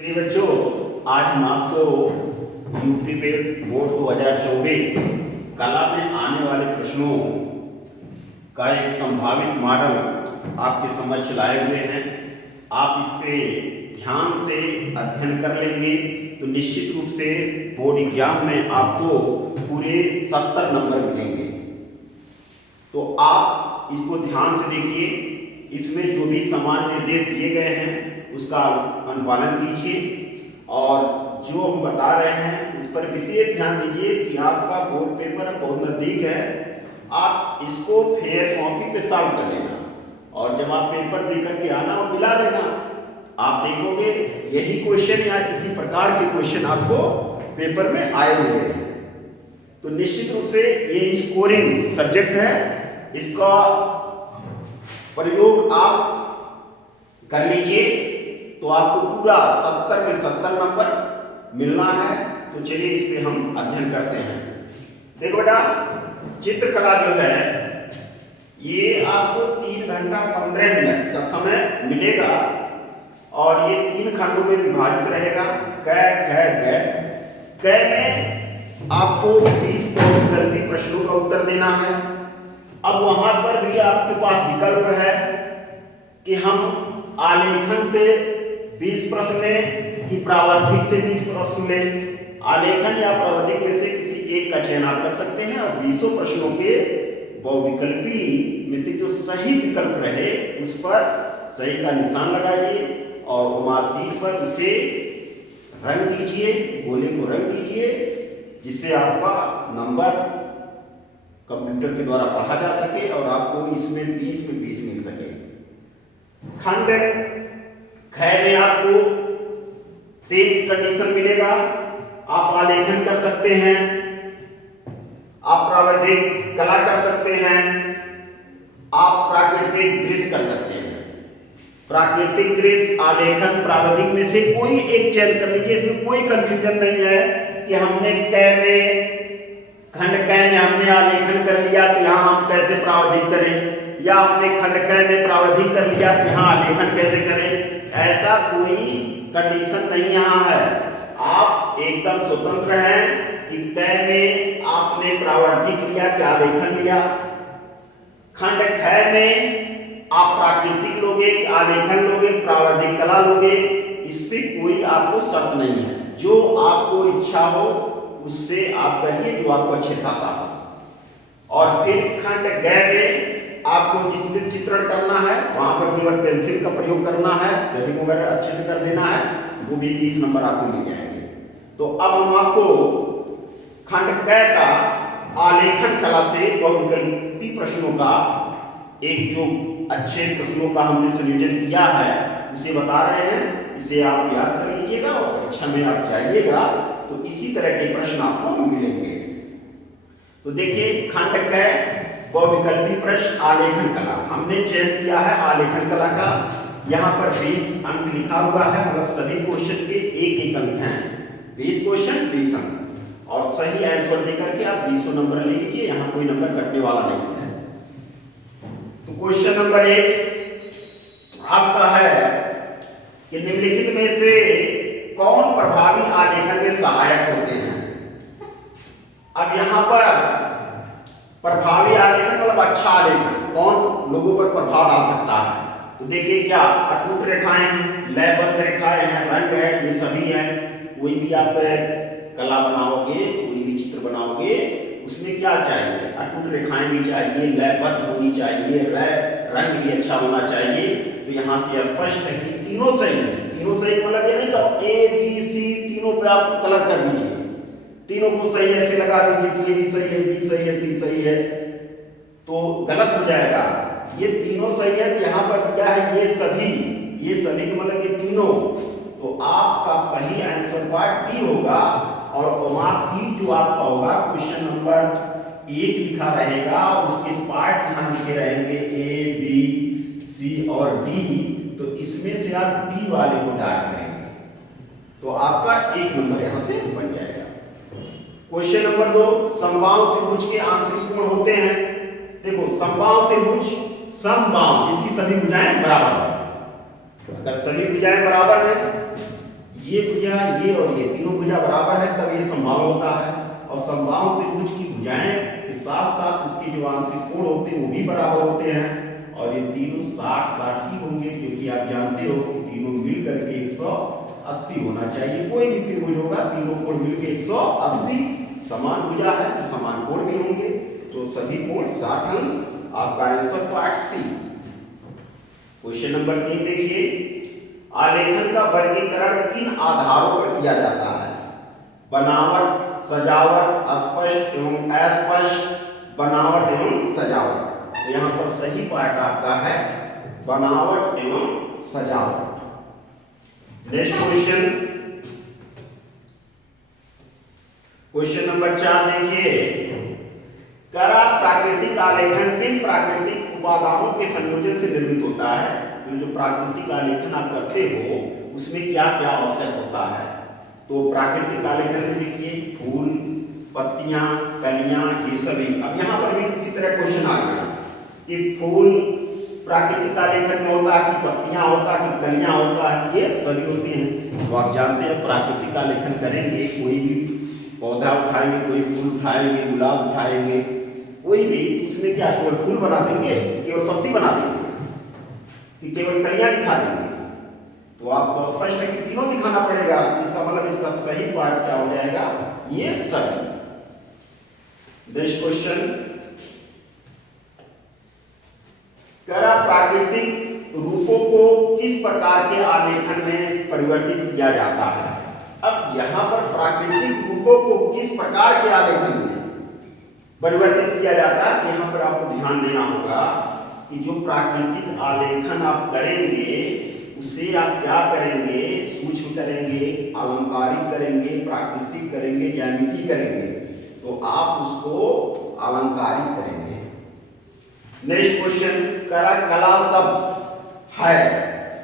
प्रिय बच्चों, आज हम आपको यूपी पे बोर्ड 2024 कला में आने वाले प्रश्नों का एक संभावित मॉडल आपके समक्ष लाए हुए हैं। आप इस पे ध्यान से अध्ययन कर लेंगे तो निश्चित रूप से बोर्ड एग्जाम में आपको पूरे 70 नंबर मिलेंगे। तो आप इसको ध्यान से देखिए, इसमें जो भी समान निर्देश दिए गए हैं उसका अनुपालन कीजिए और जो हम बता रहे हैं उस पर विशेष ध्यान दीजिए कि आपका बोर्ड पेपर बहुत नजदीक है। आप इसको फेयर कॉपी पे सॉल्व कर लेना और जब आप पेपर दे करके आना और मिला लेना, आप देखोगे यही क्वेश्चन या इसी प्रकार के क्वेश्चन आपको पेपर में आए हुए हैं। तो निश्चित रूप से ये स्कोरिंग सब्जेक्ट है, इसका प्रयोग आप कर लीजिए तो आपको पूरा 70 में 70 नंबर मिलना है। तो चलिए इस पे हम अध्ययन करते हैं। देखो बेटा, चित्रकला जो है ये आपको 3 घंटा 15 मिनट का समय मिलेगा और ये 3 खंडों में विभाजित रहेगा। क ख ग। क में आपको 20 बहुविकल्पी प्रश्नों का उत्तर देना है। अब वहां पर भी आपके पास विकल्प है कि हम आलेखन से 20 प्रश्न लें कि प्रावधानिक से 20 प्रश्न लें। आलेखन या प्रावधानिक में से किसी एक का चयन आप कर सकते हैं और 20 प्रश्नों के बहुविकल्पी में से जो सही विकल्प रहे उस पर सही का निशान लगाइए और मार्कशीट पर उसे रंग दीजिए, गोले को रंग दीजिए, जिससे आपका नंबर कंप्यूटर के द्वारा पढ़ा जा सके और आपको इसमें 20 में 20 मिल सके। खंड ख में आपको 3 कंडीशन मिलेगा। आप आलेखन कर सकते हैं, आप प्रावधानिक कला कर सकते हैं, आप प्राकृतिक दृश्य कर सकते हैं। प्राकृतिक दृश्य, आलेखन, प्रावधानिक में से कोई एक चयन कर लीजिए। इसमें कोई कंफ्यूजन नहीं है कि हमने क में खंड क में हमने आलेखन कर लिया तो यहाँ हम कैसे प्रावधानिक करें, या हमने खंड क में प्रावधानिक कर लिया तो यहाँ आलेखन कैसे करें। ऐसा कोई कंडीशन नहीं यहाँ है। आप एकदम स्वतंत्र हैं कि क में आपने प्रावधानिक लिया कि आलेखन लिया, खंड ख में आप प्राकृतिक लोगे कि आलेखन लोगे, प्रावधानिक कला लोगे। इस पे कोई आपको शर्त नहीं है। जो आपको इच्छा हो उससे आप करिए, जो आपको अच्छे से आता हो। और फिर खंड ग में आपको जिसमें चित्रण करना है वहां पर केवल पेंसिल का प्रयोग करना है, सेटिंग वगैरह अच्छे से कर देना है, वो भी 20 नंबर आपको मिल जाएंगे। तो अब हम आपको खंड क का आलेखन कला से बहुविकल्पी प्रश्नों का एक जो अच्छे प्रश्नों का हमने संयोजन किया है उसे बता रहे हैं। इसे आप याद कर लीजिएगा और परीक्षा में आप जाइएगा तो इसी तरह के प्रश्न आपको मिलेंगे। तो देखिए, खंड क बहुविकल्पी प्रश्न आलेखन कला हमने चयन किया है आलेखन कला का। यहाँ पर 20 अंक लिखा हुआ है, मतलब सभी क्वेश्चन के एक अंक हैं। 20 क्वेश्चन 20 अंक और सही आंसर देकर के आप 20 नंबर ले लीजिए। यहाँ कोई नंबर कटने वाला नहीं है। तो क्वेश्चन नंबर 1 आपका है कि निम्नलिखित में से कौन प्रभावी आलेखन में सहायक होते हैं। अब यहाँ पर प्रभावी आलेखन मतलब अच्छा आलेखन कौन लोगों पर प्रभाव डाल सकता है। तो देखिए, क्या अटूट रेखाएं हैं, लयबद्ध रेखाएं हैं, रंग है, ये सभी हैं। कोई भी आप कला बनाओगे, कोई भी चित्र बनाओगे, उसमें क्या चाहिए, अटूट रेखाएं भी चाहिए, लयबद्ध होनी चाहिए, रंग भी अच्छा होना चाहिए। तो यहाँ से स्पष्ट है कि तीनों सही है। तीनों सही मतलब ये नहीं तो ए बी सी तीनों पे आप कलर कर दीजिए, तीनों को सही ऐसे लगा दीजिए कि ये भी सही है, बी सही है, सी सही है, तो गलत हो जाएगा। ये तीनों सही है तो यहाँ पर दिया है ये सभी का मतलब ये तीनों। तो आपका सही आंसर पार्ट डी होगा और मार्कशीट जो आपका होगा क्वेश्चन नंबर 1 लिखा रहेगा, उसके पार्ट यहाँ लिखे रहेंगे ए बी सी और डी। तो इसमें से आप डी वाले को डाल करेंगे तो आपका 1 नंबर यहाँ से बन जाएगा। क्वेश्चन नंबर 2, समबाहु त्रिभुज के आंतरिक कोण होते हैं। देखो, समबाहु त्रिभुज समबाहु जिसकी सभी भुजाएं बराबर है। अगर सभी भुजाएं बराबर हैं, ये भुजा ये और ये तीनों भुजा बराबर है तब ये समबाहु होता है, और समबाहु त्रिभुज की भुजाएं के साथ साथ उसके जो आंतरिक कोण होते हैं वो भी बराबर होते हैं, और ये तीनों 60-60 ही होंगे, क्योंकि आप जानते हो कि तीनों मिल करके 180 होना चाहिए। कोई भी त्रिभुज होगा तीनों कोण मिलके 180, समान भुजा है तो समान कोण भी होंगे, तो सभी कोण 60 अंश। आपका answer part C. Question number 3 देखिए, आलेखन का वर्गीकरण किन आधारों पर किया जाता है? बनावट, सजावट, स्पष्ट एवं अस्पष्ट, बनावट एवं सजावट। तो यहाँ पर सही पार्ट आपका है बनावट एवं सजावट। नेक्स्ट क्वेश्चन, क्वेश्चन नंबर 4 देखिए, करा प्राकृतिक आलेखन किन प्राकृतिक उपादानों के संयोजन से निर्मित होता है? जो प्राकृतिक आलेखन आप करते हो उसमें क्या क्या आवश्यक होता है? तो प्राकृतिक आलेखन में देखिए फूल, पत्तियां, कलियां, ये सभी। अब यहाँ पर भी इसी तरह क्वेश्चन आ गया कि फूल प्राकृतिक आलेखन में होता है कि पत्तियां होता है कि कलियां होता है, ये सभी होती हैं। तो आप जानते हैं प्राकृतिक आलेखन करेंगे, कोई भी पौधा उठाएंगे, कोई फूल उठाएंगे, गुलाब उठाएंगे, कोई भी, उसमें क्या केवल फूल बना देंगे, केवल पत्ती बना देंगे कि केवल कलियां दिखा देंगे? तो आपको स्पष्ट है कि तीनों दिखाना पड़ेगा। इसका मतलब इसका सही पार्ट क्या हो जाएगा? ये सभी। नेक्स्ट क्वेश्चन, करा प्राकृतिक रूपों को किस प्रकार के आलेखन में परिवर्तित किया जाता है? अब यहां पर प्राकृतिक रूपों को किस प्रकार के आलेखन में परिवर्तित किया जाता है, यहाँ पर आपको ध्यान देना होगा कि जो प्राकृतिक आलेखन आप करेंगे उसे आप क्या करेंगे? सूक्ष्म करेंगे, अलंकारिक करेंगे, प्राकृतिक करेंगे, ज्यामिति करेंगे, तो आप उसको अलंकारिक करेंगे। नेक्स्ट क्वेश्चन, करा कला शब्द है,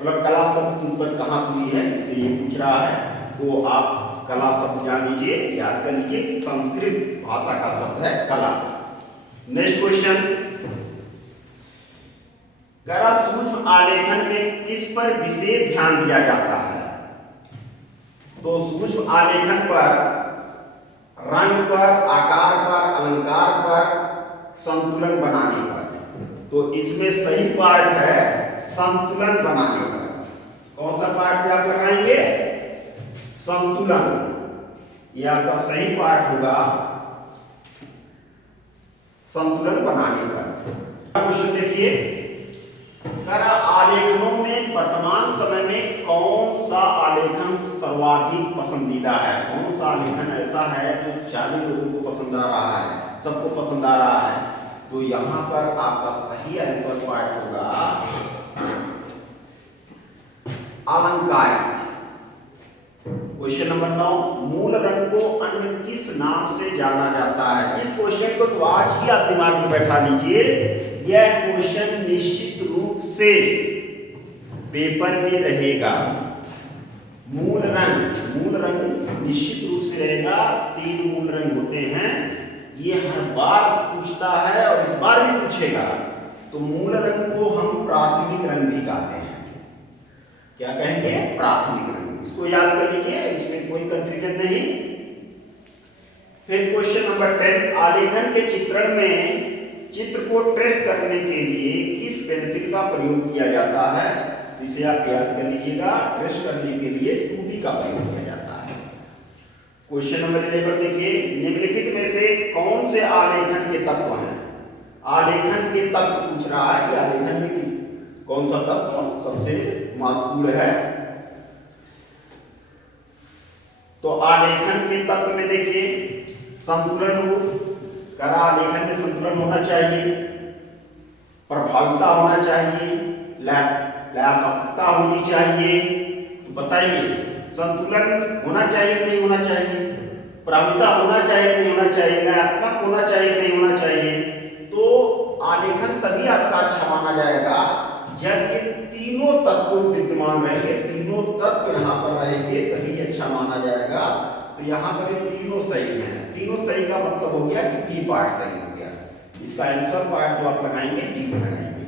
मतलब कला शब्द की उत्पत्ति कहाँ से हुई है इससे ये पूछ रहा है। तो आप कला शब्द जान लीजिए, याद कर लीजिए कि संस्कृत भाषा का शब्द है कला। नेक्स्ट क्वेश्चन, करा सूक्ष्म आलेखन में किस पर विशेष ध्यान दिया जाता है? तो सूक्ष्म आलेखन पर रंग पर, आकार पर, अलंकार पर, संतुलन बनाने पर। तो इसमें सही पार्ट है संतुलन बनाने पर। कौन सा पार्ट पे आप लगाएंगे? संतुलन। यह आपका सही पार्ट होगा संतुलन बनाने पर। क्वेश्चन देखिए, करा आलेखनों में वर्तमान समय में कौन सा आलेखन सर्वाधिक पसंदीदा है? कौन सा आलेखन ऐसा है जो 40 लोगों को पसंद आ रहा है, सबको पसंद आ रहा है? तो यहां पर आपका सही आंसर पार्ट होगा अलंकारिक। क्वेश्चन नंबर 9, मूल रंग को अन्य किस नाम से जाना जाता है? इस क्वेश्चन को तो आज ही आप दिमाग में बैठा लीजिए। यह क्वेश्चन निश्चित रूप से पेपर में रहेगा। मूल रंग निश्चित रूप से रहेगा। 3 मूल रंग होते हैं, ये हर बार पूछता है और इस बार भी पूछेगा। तो मूल रंग को हम प्राथमिक रंग भी कहते हैं। क्या कहेंगे? प्राथमिक रंग। इसको याद कर लीजिए, इसमें कोई कंफ्यूजन नहीं। फिर क्वेश्चन नंबर 10, आलेखन के चित्रण में चित्र को ट्रेस करने के लिए किस पेंसिल का प्रयोग किया जाता है? इसे आप याद कर लीजिएगा। ट्रेस करने के लिए 2B का प्रयोग किया जाता है। क्वेश्चन नंबर 11 देखिए, निम्नलिखित में से कौन से आलेखन के तत्व हैं? आलेखन के तत्व पूछ रहा है कि आलेखन में कौन सा तत्व सबसे महत्वपूर्ण है? तो आलेखन के तत्व में देखिए संतुलन रूप। करा आलेखन में संतुलन होना चाहिए, प्रभाविता होना चाहिए, लयात्मकता होनी चाहिए। तो बताइए संतुलन होना चाहिए कि नहीं होना चाहिए? प्रभाविता होना चाहिए कि नहीं होना चाहिए? लयात्मक होना चाहिए कि नहीं होना चाहिए? तो आलेखन तभी आपका अच्छा माना जाएगा जब ये तीनों तत्व विद्यमान रहेंगे, तीनों तत्व यहाँ पर रहेंगे, तभी अच्छा माना जाएगा। तो यहाँ पर ये तीनों सही हैं। तीनों सही का मतलब हो गया कि डी पार्ट सही हो गया। इसका आंसर पार्ट जो आप लगाएंगे डी लगाएंगे।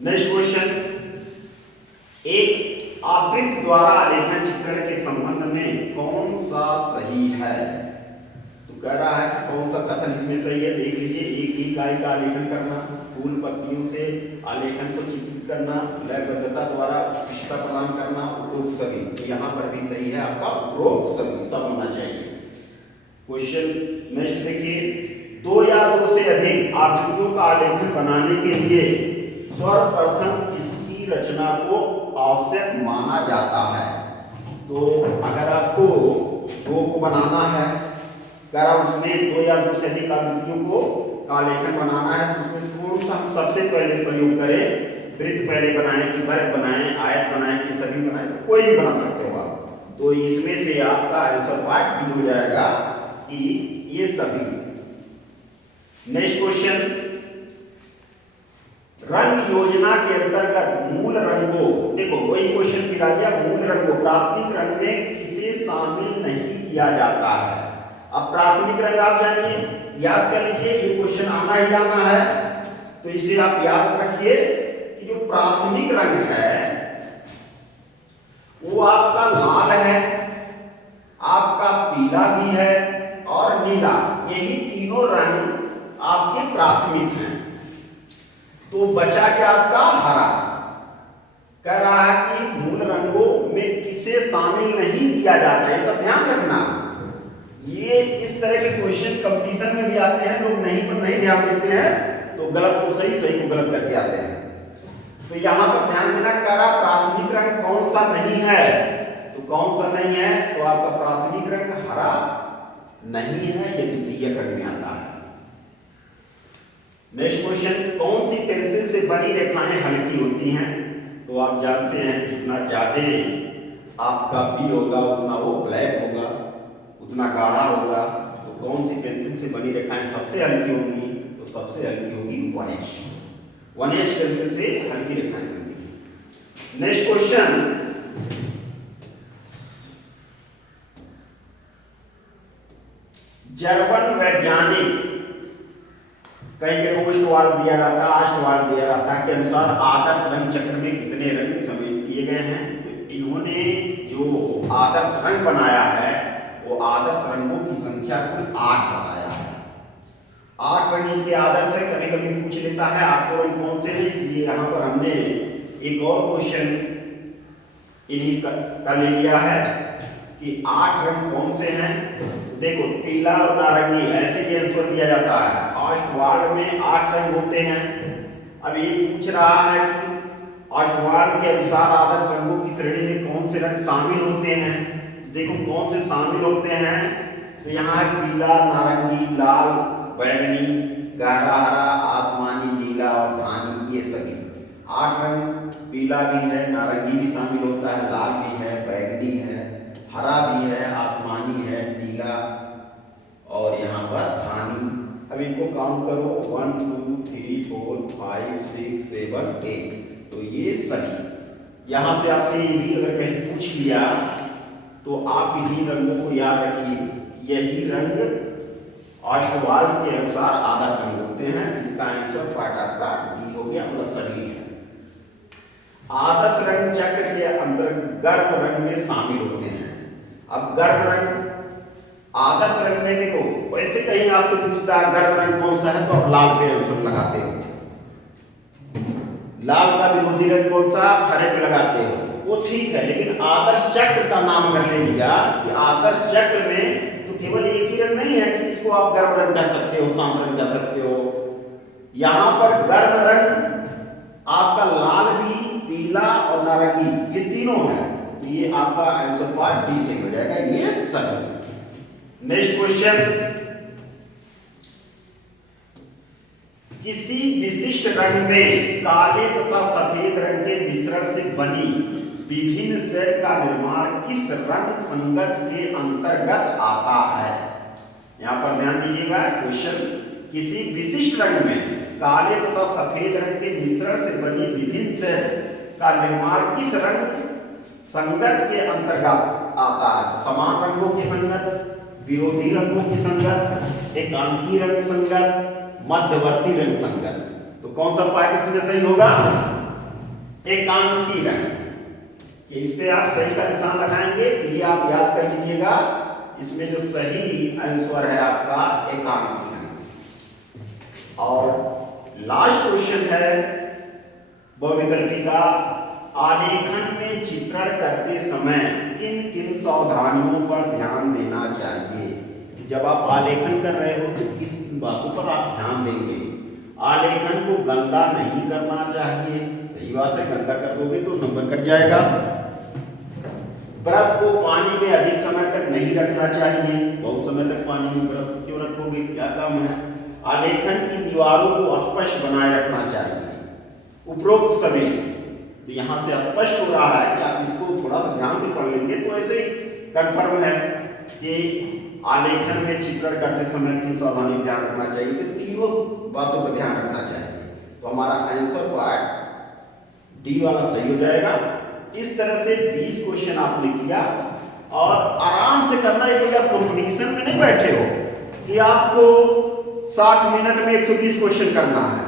नेक्स्ट क्वेश्चन, एक आवृत्त द्वारा आलेखन चित्रण के संबंध में कौन सा सही है? तो कह रहा है कि कौन सा कथन इसमें सही है। देख लीजिए, एक ही इकाई का आलेखन करना, फूल पत्तियों से आलेखन को चित्रित करना, लयबद्धता द्वारा उत्कृष्टता प्रदान करना, उपरोक्त सभी। तो यहाँ पर भी सही है आपका उपरोक्त सभी, सब होना चाहिए। क्वेश्चन नेक्स्ट देखिए, दो या दो से अधिक आकृतियों का आलेखन बनाने के लिए सर्वप्रथम किसकी रचना को आवश्यक माना जाता है? तो अगर आपको दो को बनाना है, अगर उसमें दो या दो से अधिक आकृतियों को आलेखन बनाना है, तो उसमें कौन सा हम सबसे पहले प्रयोग करें? वृत्त पहले बनाएं कि वर्ग बनाएं, आयत बनाएं कि सभी बनाएं? तो कोई भी बना सकते हो आप। तो इसमें से आपका आंसर पार्ट डी हो जाएगा कि ये सभी। नेक्स्ट क्वेश्चन, रंग योजना के अंतर्गत मूल रंगों, देखो वही क्वेश्चन फिर आ गया, मूल रंगों प्राथमिक रंग में किसे शामिल नहीं किया जाता है? अब प्राथमिक रंग आप जानिए, याद कर लीजिए, ये क्वेश्चन आना ही आना है, तो इसे आप याद रखिए कि जो प्राथमिक रंग है वो आपका लाल है, आपका पीला भी है और नीला, यही तीनों रंग आपके प्राथमिक हैं। तो बचा क्या आपका हरा। कह रहा है कि मूल रंगों में किसे शामिल नहीं किया जाता है, सब ध्यान रखना। ये इस तरह के क्वेश्चन कंपटीशन में भी आते हैं, लोग नहीं पर नहीं ध्यान देते हैं, तो गलत को सही, सही को गलत करके आते हैं। तो यहां पर ध्यान देना, कह रहा प्राथमिक रंग कौन सा नहीं है, तो कौन सा नहीं है? तो आपका प्राथमिक रंग हरा नहीं है, ये द्वितीयक रंग में आता है। नेक्स्ट क्वेश्चन, कौन सी पेंसिल से बनी रेखाएं हल्की होती हैं? तो आप जानते हैं जितना ज्यादा आपका बी होगा उतना वो ब्लैक होगा, उतना गाढ़ा होगा। तो कौन सी पेंसिल से बनी रेखाएं सबसे हल्की होंगी? तो सबसे हल्की होगी 1H पेंसिल से हल्की रेखाएं बनती हैं। नेक्स्ट क्वेश्चन, जर्मन वैज्ञानिक कहीं जगह अष्टवाल दिया रहता, अष्टवाल दिया रहता के अनुसार आदर्श रंग चक्र में कितने रंग सम्मिलित किए गए हैं? तो इन्होंने जो आदर्श रंग बनाया है वो आदर्श रंगों की संख्या कुल 8 बताया है। 8 रंग इनके आदर्श है। कभी कभी पूछ लेता है आपको रंग कौन से हैं, इसलिए यहाँ पर हमने एक और क्वेश्चन इन्हीं का ले लिया है कि 8 रंग कौन से हैं। देखो, पीला और नारंगी, ऐसे ही आंसर दिया जाता है। अष्टवाल में 8 रंग होते हैं। अब ये पूछ रहा है कि अष्टवाल के अनुसार आदर्श रंगों की श्रेणी में कौन से रंग शामिल होते हैं। देखो कौन से शामिल होते हैं, तो यहाँ पीला, नारंगी, लाल, बैंगनी, गहरा हरा, आसमानी, नीला और धानी, ये सभी 8 रंग। पीला भी है, नारंगी भी शामिल होता है, लाल भी है, बैंगनी है, हरा भी है, आसमानी है, नीला और यहाँ पर धानी। अब इनको काउंट करो, 1 2 3 4 5 6 7 8। तो ये सभी, यहाँ से आपसे ये भी अगर कहीं पूछ लिया तो आप इन्हीं रंगों को याद रखिए। यही रंग अष्टवाल के अनुसार आदर्श रंग होते हैं। इसका आंसर पार्ट आपका डी हो गया, मतलब सभी है। आदर्श रंग चक्र के अंतर्गत गर्भ रंग में शामिल होते हैं। अब गर्भ रंग आदर्श रंग में देखो, वैसे कहीं आपसे पूछता है गर्भ रंग कौन सा है, तो आप लाल पे आंसर लगाते हो। लाल का विरोधी रंग कौन सा, आप हरे पे लगाते हो, वो ठीक है। लेकिन आदर्श चक्र का नाम अगर ले लिया कि आदर्श चक्र में, तो केवल एक ही रंग नहीं है कि इसको आप गर्भ रंग कह सकते हो, शांत रंग कह सकते हो। यहां पर गर्भ रंग आपका लाल भी, पीला और नारंगी, ये तीनों है। तो ये आपका आंसर पार्ट डी से हो जाएगा, ये सभी। नेक्स्ट क्वेश्चन, किसी विशिष्ट रंग में काले तथा सफेद रंग के मिश्रण से बनी विभिन्न शेड का निर्माण किस रंग संगत के अंतर्गत आता है? यहां पर ध्यान दीजिएगा क्वेश्चन, किसी विशिष्ट रंग में काले तथा सफेद रंग के मिश्रण से बनी विभिन्न शेड का निर्माण किस रंग संगत के अंतर्गत आता है? समान रंगों की संगत, विरोधी रंगों की संगत, एकांकी रंग संगत, मध्यवर्ती रंग संगत। तो कौन सा पार्ट इसमें सही होगा? एकांकी रंग। कि इस पे आप सही का निशान लगाएंगे तो ये आप याद कर लीजिएगा, इसमें जो सही आंसर है आपका एकांकी है। और लास्ट क्वेश्चन है बहुविकल्पी का, आलेखन में चित्रण करते समय किन किन सावधानियों पर ध्यान देना चाहिए। जब आप आलेखन कर रहे हो तो किस बातों पर आप ध्यान देंगे। आलेखन को गंदा नहीं करना चाहिए, सही बात है, गंदा कर दोगे तो नंबर कट जाएगा। ब्रश को पानी में अधिक समय तक नहीं रखना चाहिए, बहुत समय तक पानी में ब्रश को क्यों रखोगे, क्या काम है। आलेखन की दीवारों को स्पष्ट बनाए रखना चाहिए। उपरोक्त सभी, तो यहाँ से स्पष्ट हो रहा है कि आप इसको थोड़ा सा ध्यान से पढ़ लेंगे तो ऐसे ही कंफर्म है कि आलेखन में चित्रण करते समय की सावधानी ध्यान रखना चाहिए। तो तीनों बातों पर ध्यान रखना चाहिए। तो हमारा आंसर पार्ट डी वाला सही हो जाएगा। इस तरह से 20 क्वेश्चन आपने किया और आराम से करना है, कोई आप कंपटीशन में नहीं बैठे हो कि आपको 60 मिनट में 120 क्वेश्चन करना है।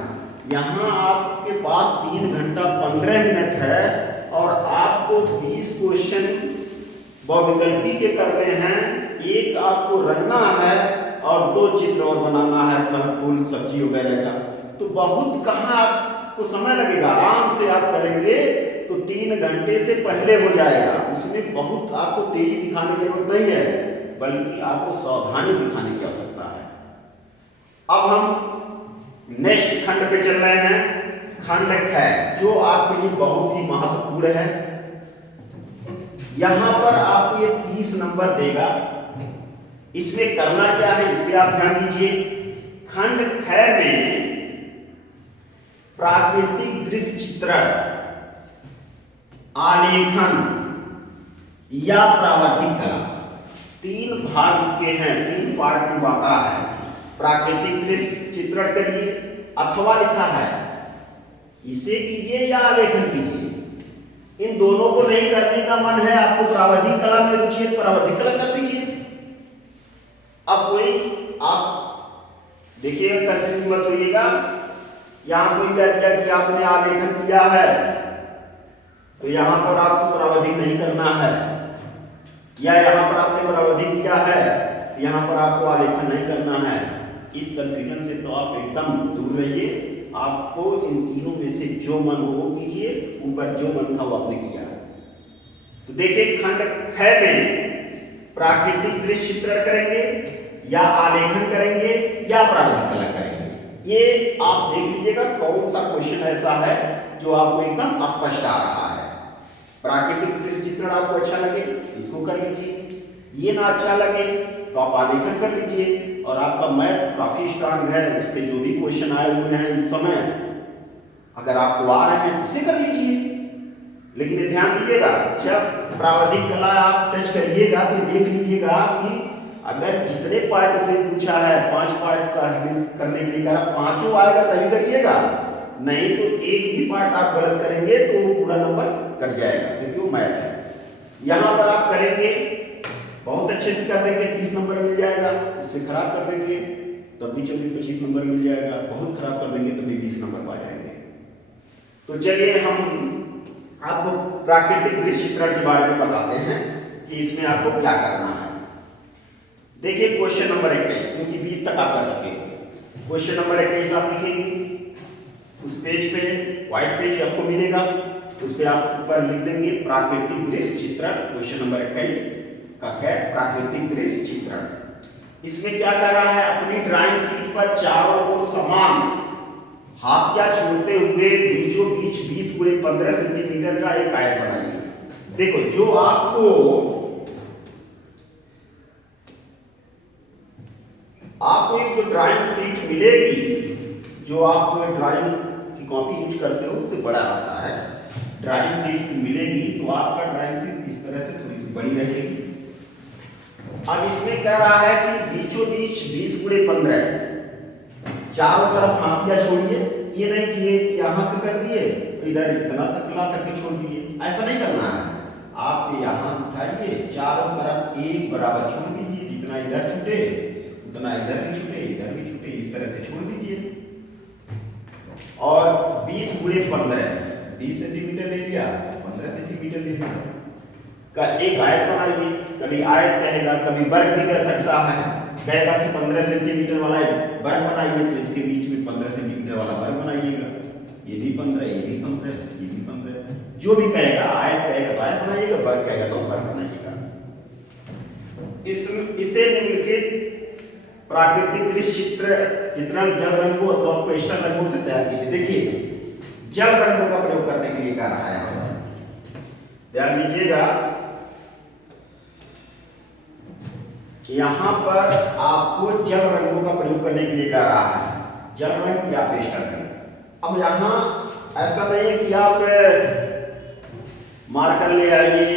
यहाँ आपके पास 3 घंटा 15 मिनट है और आपको 20 क्वेश्चन बहुविकल्पी के करने हैं। एक आपको रखना है और 2 चित्र और बनाना है, फल फूल सब्जी वगैरह का। तो बहुत कहाँ आपको समय लगेगा, आराम से आप करेंगे तो 3 घंटे से पहले हो जाएगा। उसमें बहुत आपको तेजी दिखाने की जरूरत नहीं है, बल्कि आपको सावधानी दिखाने की आवश्यकता है। अब हम नेक्स्ट खंड पे चल रहे हैं, खंड ख, जो आपके लिए बहुत ही महत्वपूर्ण है। यहां पर आपको ये 30 नंबर देगा। इसमें करना क्या है, इस पे आप ध्यान दीजिए। खंड ख में प्राकृतिक दृश्य चित्रण, आलेखन या प्रावधिक कला, 3 भाग इसके हैं, 3 पार्ट में बांटा है। प्राकृतिक दृश्य चित्रण करिए अथवा लिखा है इसे कीजिए या आलेखन कीजिए। इन दोनों को नहीं करने का मन है, आपको प्रावधिक कला में रुचि है, प्रावधिक कला कर दीजिए। अब कोई आप देखिएगा, कंफ्यूज मत होइएगा। यहां कोई कह दिया कि आपने आलेखन किया है तो यहां पर आपको प्रावधिक नहीं करना है, या यहां पर आपने प्रावधिक किया है यहां पर आपको आलेखन नहीं करना है। इस कंफ्यूजन से तो आप एकदम दूर रहिए। आपको इन तीनों में से जो मन हो वो कीजिए, ऊपर जो मन था वो आपने किया। तो देखिए खंड ख में प्राकृतिक दृश्य चित्रण करेंगे या आलेखन करेंगे या प्रावधिक कला करेंगे। ये आप देख लीजिएगा कौन सा क्वेश्चन ऐसा है जो आपको एकदम स्पष्ट आ रहा है। प्राकृतिक दृश्य चित्रण आपको अच्छा लगे इसको कर लीजिए, ये ना अच्छा लगे तो आप आलेखन कर लीजिए। और आपका मैथ काफी स्ट्रांग है, उसके जो भी क्वेश्चन आए हुए हैं इस समय अगर आपको आ रहे हैं तो उसे कर लीजिए। लेकिन ध्यान दीजिएगा, जब प्रावधिक कला आप टच करिएगा तो देख लीजिएगा कि अगर जितने पार्ट उसने पूछा है 5 पार्ट करने के लिए करा, 5 आएगा तभी करिएगा, नहीं तो एक भी पार्ट आप गलत करेंगे तो पूरा नंबर कट जाएगा, क्योंकि वो मैथ है। यहां पर आप करेंगे बहुत अच्छे से कर देंगे 30 नंबर मिल जाएगा, उससे खराब कर देंगे तब भी 24-25 नंबर मिल जाएगा, बहुत खराब कर देंगे तब भी 20 नंबर पा जाएंगे। तो चलिए हम आपको प्राकृतिक दृश्य चित्रण के बारे में बताते हैं कि इसमें आपको क्या करना है। देखिए क्वेश्चन नंबर 21, क्योंकि 20 तक आप कर चुके हैं। क्वेश्चन नंबर 21 आप लिखेंगे, उस पेज पे व्हाइट पेज आपको मिलेगा, उस पे आप ऊपर लिख देंगे प्राकृतिक दृश्य चित्रण। क्वेश्चन नंबर 21 का है प्राकृतिक दृश्य चित्रण। इसमें क्या कर रहा है, अपनी ड्राइंग शीट पर चारों ओर समान हाशिया छोड़ते हुए बीचों बीच 20x15 सेंटीमीटर का एक आयत बनाइए। देखो जो आपको एक जो ड्राइंग शीट मिलेगी, जो आप ड्राइंग की कॉपी यूज करते हो उससे बड़ा रहता है। ड्राइंग शीट मिलेगी तो आपका ड्राइंग शीट इस तरह से थोड़ी सी बड़ी रहेगी। अब इसमें कह रहा है कि बीचों बीच 20x15 चारों तरफ हाशिया छोड़िए। ये नहीं कि यहां से कर दिए इधर इतना तक ला करके छोड़ दिए, ऐसा नहीं करना है। आप यहां से उठाइए, चारों तरफ एक बराबर छोड़ दीजिए, जितना इधर छूटे उतना इधर भी छूटे, इधर भी छूटे, इस तरह से छोड़ दीजिए। और 20x15 20 सेंटीमीटर ले लिया, 15 सेंटीमीटर ले लिया। एक आयत बनाइए, कभी आयत कहेगा, कभी वर्ग भी कर सकता है, कहेगा कि 15 सेंटीमीटर वाला वर्ग बनाइए तो इसके बीच में 15 सेंटीमीटर वाला वर्ग बनाइएगा, ये भी 15, ये भी 15, ये भी 15, जो भी कहेगा, आयत कहेगा तो आयत बनाइएगा, वर्ग कहेगा तो वर्ग बनाइएगा। इसे निम्नलिखित प्राकृतिक दृश्य चित्रण जल रंगों अथवा पेस्टल रंगों से तैयार कीजिए। देखिए जल रंगों का प्रयोग करने के लिए कह रहा है, ध्यान दीजिएगा, यहां पर आपको जल रंगों का प्रयोग करने के लिए कह रहा है, जल रंग या पेस्टल रंग। अब यहां ऐसा नहीं है कि आप मार्कर ले आइए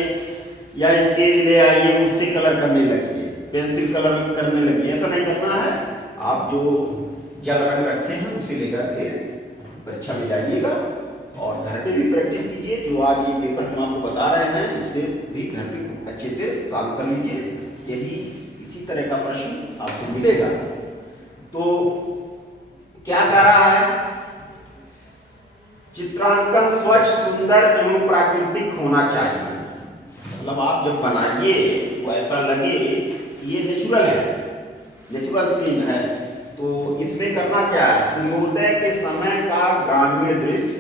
या स्केच ले आइए उससे कलर करने लगिए, पेंसिल कलर करने लगिए, ऐसा नहीं करना है। आप जो जल रंग रखे हैं उसे लेकर के परीक्षा में जाइएगा और घर पे भी प्रैक्टिस कीजिए। जो आज ये पेपर हम आपको बता रहे हैं इससे भी घर पे अच्छे से सॉल्व कर लीजिए, यही इसी तरह का प्रश्न आपको मिलेगा। तो क्या कर रहा है, चित्रांकन स्वच्छ, सुंदर एवं प्राकृतिक होना चाहिए। मतलब आप जब बनाइए तो ऐसा लगे ये नेचुरल है, नेचुरल सीन है। तो इसमें करना क्या है, सूर्योदय के समय का ग्रामीण दृश्य,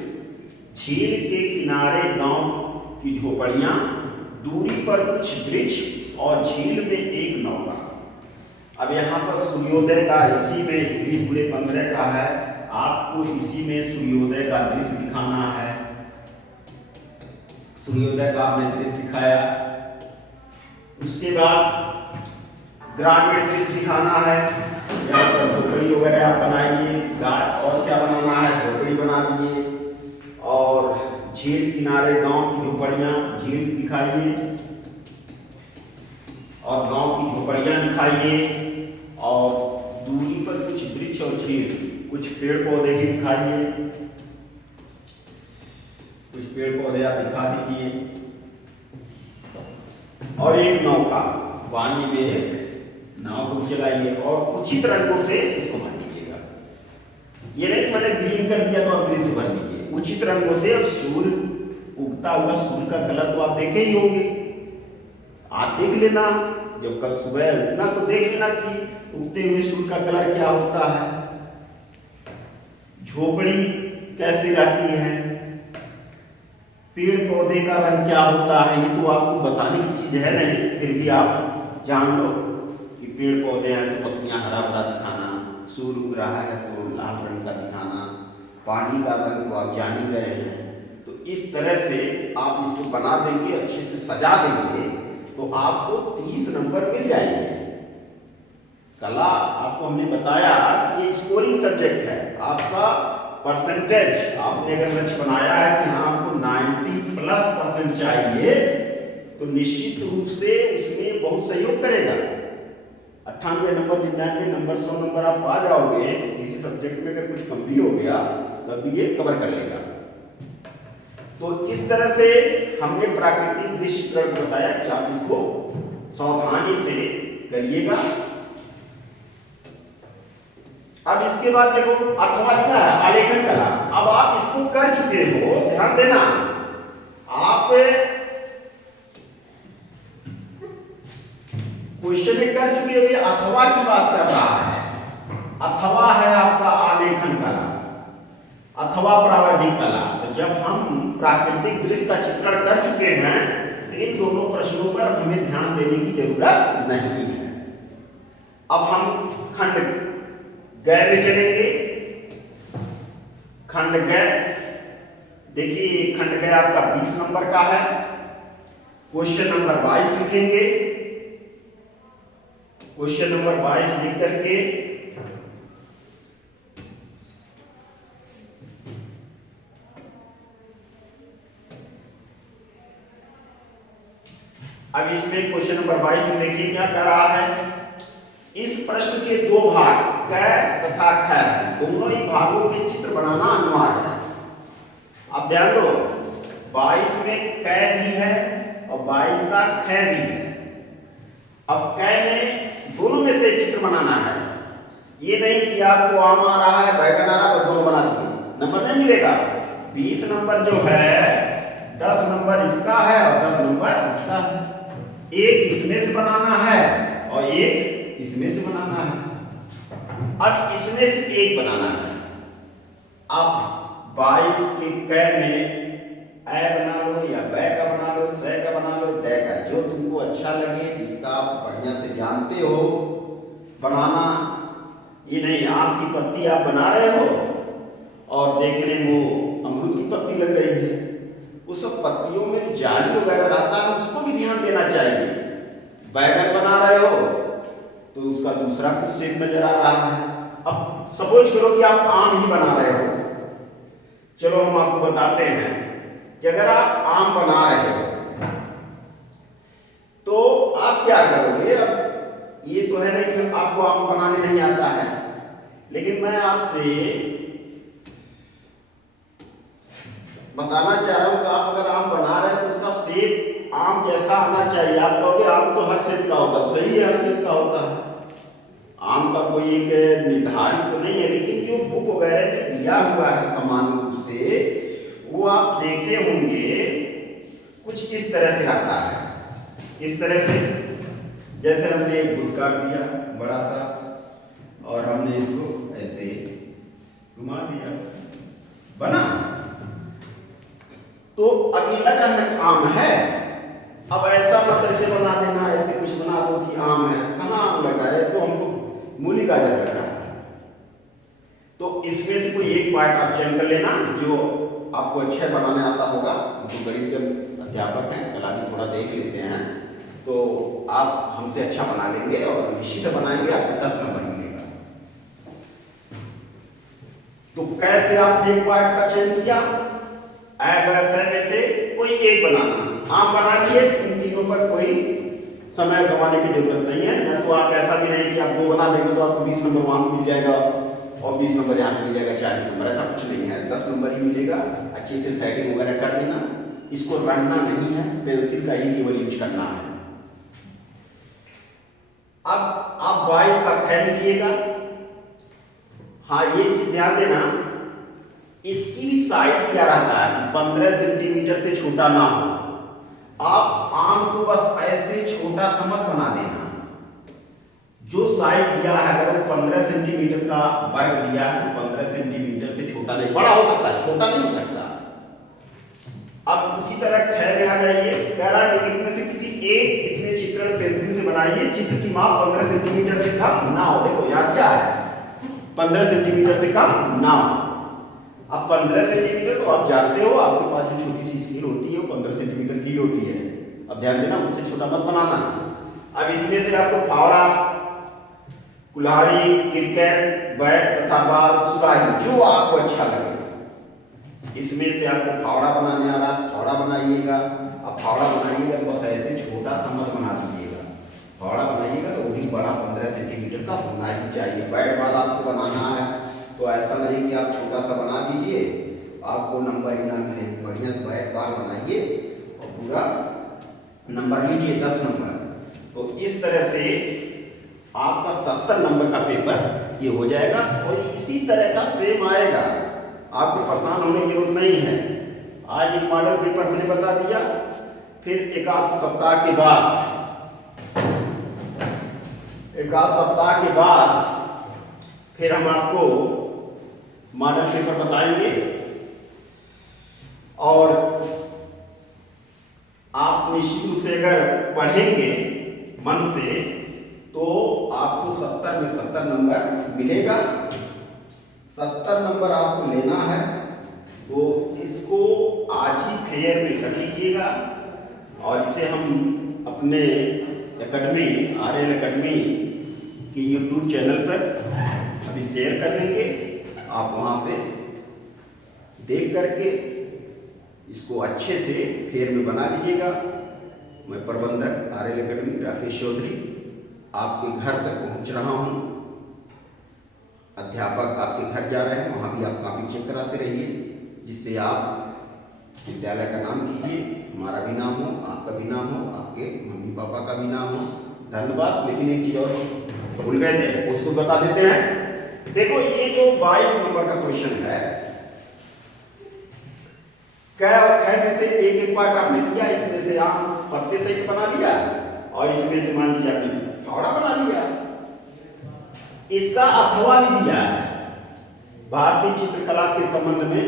झील के किनारे गांव की झोपड़ियां, दूरी पर कुछ वृक्ष और झील में एक नौका। अब यहाँ पर सूर्योदय का इसी में 20/15 का है, आपको इसी में सूर्योदय का दृश्य दिखाना है। सूर्योदय का आपने दृश्य दिखाया, उसके बाद ग्रामीण दृश्य दिखाना है, यहाँ पर झोपड़ी वगैरह आप बनाइए, और क्या बनाना है, झोपड़ी बना दिए, और झील किनारे गांव की झोपड़ियां, झील दिखाइए और गांव की झोपड़ियां दिखाइए, और दूरी पर कुछ वृक्ष और झील, कुछ पेड़ पौधे भी दिखाइए, कुछ पेड़ पौधे आप दिखा दीजिए, और एक नौका, पानी में एक नाव को चलाइए और उचित रंगों से इसको भर दीजिएगा। ये नहीं कि मैंने ग्रीन कर दिया तो आप ग्रीन से भर दीजिए, उचित रंगों से। अब सूर्य उगता हुआ सूर्य का कलर तो आप देखे ही होंगे, आप देख लेना, जब कल सुबह उठना तो देख लेना कि उगते हुए सूर्य का कलर क्या होता है, झोपड़ी कैसी रहती है, पेड़ पौधे का रंग क्या होता है। ये तो आपको बताने की चीज है नहीं, फिर भी आप जान लो कि पेड़ पौधे हैं तो पत्तियां हरा भरा दिखाना, सूर्य उग रहा है तो लाल रंग का दिखाना, पानी का रंग तो आप जान ही रहे हैं। तो इस तरह से आप इसको बना देंगे, अच्छे से सजा देंगे तो आपको 30 नंबर मिल जाएंगे। कला आपको हमने बताया कि ये स्कोरिंग सब्जेक्ट है, आपका परसेंटेज, आपने अगर लक्ष्य बनाया है कि हाँ आपको 90+ % चाहिए तो निश्चित रूप से उसमें बहुत सहयोग करेगा। 98 नंबर, 99 नंबर, 100 नंबर आप आ जाओगे, किसी सब्जेक्ट में अगर कुछ कम भी हो गया तब भी ये कवर कर लेगा। तो इस तरह से हमने प्राकृतिक दृश्य चित्रण बताया कि आप इसको सावधानी से करिएगा। अब इसके बाद देखो अथवा लिखा है, आलेखन कला। अब आप इसको कर चुके हो, ध्यान देना, आप क्वेश्चन कर चुके हो, ये अथवा की बात कर रहा है। अथवा है आपका आलेखन कला अथवा प्रावैधिक कला। तो जब हम प्राकृतिक दृश्य का चित्रण कर चुके हैं तो इन दोनों प्रश्नों पर हमें ध्यान देने की जरूरत नहीं है। अब हम खंड ग में चलेंगे। खंड ग, देखिए खंड ग आपका 20 नंबर का है। क्वेश्चन नंबर 22 लिखेंगे। क्वेश्चन नंबर 22 लिख करके अब इसमें क्वेश्चन नंबर 22 में देखिए क्या कर रहा है। इस प्रश्न के दो भाग क तथा ख, दोनों ही भागों के चित्र बनाना अनिवार्य है। अब ध्यान दो, 22 में क भी है और 22 का ख भी है। अब क में दोनों में से चित्र बनाना है। ये नहीं कि आपको आम आ रहा है, बैगन आ रहा है तो दोनों बना दिए, नंबर नहीं मिलेगा। 20 नंबर जो है 10 नंबर इसका है और 10 नंबर इसका है। एक इसमें से बनाना है और एक इसमें से बनाना है। अब इसमें से एक बनाना है। अब 22 के कै में ऐ बना लो या बै का बना लो, सै का बना लो, दै का, जो तुमको अच्छा लगे, जिसका आप बढ़िया से जानते हो बनाना। ये नहीं आम की पत्ती आप बना रहे हो और देखने में वो अमरूद की पत्ती लग रही है, वो सब पत्तियों में जाली वगैरह रहता है, उसको भी ध्यान देना चाहिए। बैगन बना रहे हो तो उसका दूसरा कुछ शेप नजर आ रहा है। अब सपोज करो कि आप आम ही बना रहे हो, चलो हम आपको बताते हैं कि अगर आप आम बना रहे हो तो आप क्या करोगे। अब ये तो है नहीं कि आपको आम बनाने नहीं आता है, लेकिन मैं आपसे बताना चाह रहा हूं कि आप अगर आम बना रहे हैं तो उसका शेप आम जैसा आना चाहिए। आप कहोगे आम तो हर शेप का होता है, सही है, हर शेप का होता है, आम का कोई एक निर्धारित तो नहीं है, लेकिन जो बुक वगैरह में दिया हुआ है सामान्य रूप से वो आप देखे होंगे कुछ इस तरह से आता है। इस तरह से जैसे हमने एक बुक काट दिया बड़ा सा और हमने इसको ऐसे घुमा दिया, बना। तो अभी लग रहा है कि आम है। अब ऐसा मत ऐसे बना देना, ऐसे कुछ बना दो कि आम है, कहाँ आम लग रहा है, तो हमको मूली गाजर लग रहा है। तो इसमें से कोई एक पार्ट आप चयन कर लेना जो आपको अच्छा बनाने आता होगा। तो गणित के अध्यापक हैं, कल भी थोड़ा देख लेते हैं, तो आप हमसे अच्छा बना लेंगे और निश्चित बनाएंगे, आपको 10 नंबर मिलेगा। तो कैसे आपने एक पार्ट का चयन किया, में से कोई एक बनाना। आम बना लिए, इन तीनों पर कोई समय गंवाने की जरूरत नहीं है। न तो आप ऐसा भी नहीं कि आप 2 बना देंगे तो आपको 20 नंबर वहां मिल जाएगा और 20 नंबर यहाँ पे मिल जाएगा, 40 नंबर, ऐसा कुछ नहीं है। 10 नंबर ही मिलेगा। अच्छे से सेटिंग वगैरह कर देना, इसको रखना नहीं है, पेंसिल का ही केवल यूज करना है। अब आप 22 का ख्याल लिखिएगा। हाँ, ये ध्यान देना, इसकी भी साइड दिया रहता है 15 सेंटीमीटर से छोटा ना हो। आप आम को बस ऐसे छोटा सा मत बना देना। जो साइड दिया है, अगर वो 15 सेंटीमीटर का वर्ग दिया है तो 15 सेंटीमीटर से छोटा नहीं, बड़ा हो सकता है, छोटा नहीं हो सकता। अब उसी तरह ख्याल में आ जाइए, कह रहा है इनमें से किसी एक इसमें चित्रण पेंसिल से बनाइए, चित्र की माप 15 सेंटीमीटर से कम ना हो। देखो यहाँ क्या है, 15 सेंटीमीटर से कम ना हो। अब 15 सेंटीमीटर तो आप जानते हो, आपके पास जो छोटी सी स्केल होती है वो 15 सेंटीमीटर की होती है। अब ध्यान देना, उससे छोटा मत बनाना। अब इसमें से आपको फावड़ा, कुल्हाड़ी, क्रिकेट बैट तथा बाल, सुराही, जो आपको अच्छा लगे, इसमें से आपको फावड़ा बनाने आ रहा, फावड़ा बनाइएगा। अब फावड़ा बनाइएगा तो बस ऐसे छोटा सा मत बना दीजिएगा, फावड़ा बनाइएगा तो वो भी बड़ा 15 सेंटीमीटर का होना ही चाहिए। बैट बाल आपको बनाना है तो ऐसा नहीं कि आप छोटा सा बना दीजिए, आपको नंबर ही ना मिले। बढ़िया बैट बाल बनाइए और पूरा नंबर लीजिए, 10 नंबर। तो इस तरह से आपका 70 नंबर का पेपर ये हो जाएगा और इसी तरह का सेम आएगा। आपको परेशान होने की जरूरत नहीं है। आज एक मॉडल पेपर हमने बता दिया, फिर एक आध सप्ताह के बाद फिर हम आपको मॉडल पेपर बताएंगे और आप निश्चित रूप से अगर पढ़ेंगे मन से तो आपको 70 में 70 नंबर मिलेगा। 70 नंबर आपको लेना है तो इसको आज ही फेयर में कर लीजिएगा और इसे हम अपने एकेडमी RL एकेडमी की YouTube चैनल पर अभी शेयर कर देंगे। आप वहाँ से देख करके इसको अच्छे से फेयर में बना लीजिएगा। मैं प्रबंधक RL एकेडमी राकेश चौधरी आपके घर तक पहुँच रहा हूँ। अध्यापक आपके घर जा रहे हैं, वहाँ भी आप कापी चेक कराते रहिए, जिससे आप विद्यालय का नाम कीजिए, हमारा भी नाम हो, आपका भी नाम हो, आपके मम्मी पापा का भी नाम हो। धन्यवाद। लेकिन एक चीज और भूल गए थे, उसको बता देते हैं। देखो ये जो 22 नंबर का क्वेश्चन है, क और ख में से एक एक पार्ट आपने किया, इसमें से आम पत्ते सहित बना लिया और इसमें से मान लीजिए आपने फावड़ा बना लिया। इसका अथवा भी दिया है। भारतीय चित्रकला के संबंध में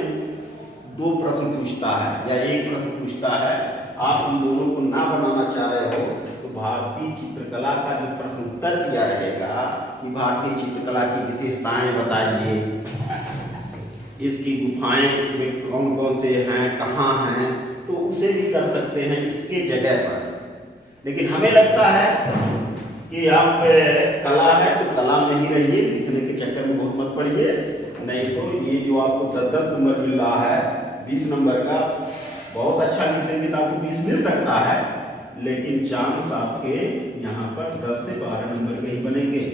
2 प्रश्न पूछता है या 1 प्रश्न पूछता है, आप उन दोनों को ना बनाना चाह रहे हो तो भारतीय चित्रकला का जो प्रश्न उत्तर दिया रहेगा कि भारतीय चित्रकला की विशेषताएं बताइए, इसकी गुफाएं में कौन कौन से हैं, कहाँ हैं, तो उसे भी कर सकते हैं इसके जगह पर। लेकिन हमें लगता है कि आप कला है तो कला में ही रहिए, लिखने के चक्कर में बहुत मत पड़िए, नहीं तो ये जो आपको 10 नंबर मिल रहा है 20 नंबर का, बहुत अच्छा लिख देंगे तो आपको 20 मिल सकता है, लेकिन चांस आपके यहाँ पर 10 से 12 नंबर के ही बनेंगे।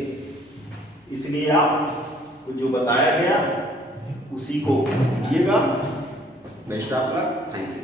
इसलिए आपको जो बताया गया उसी को कीजिएगा। Best of luck, thank you.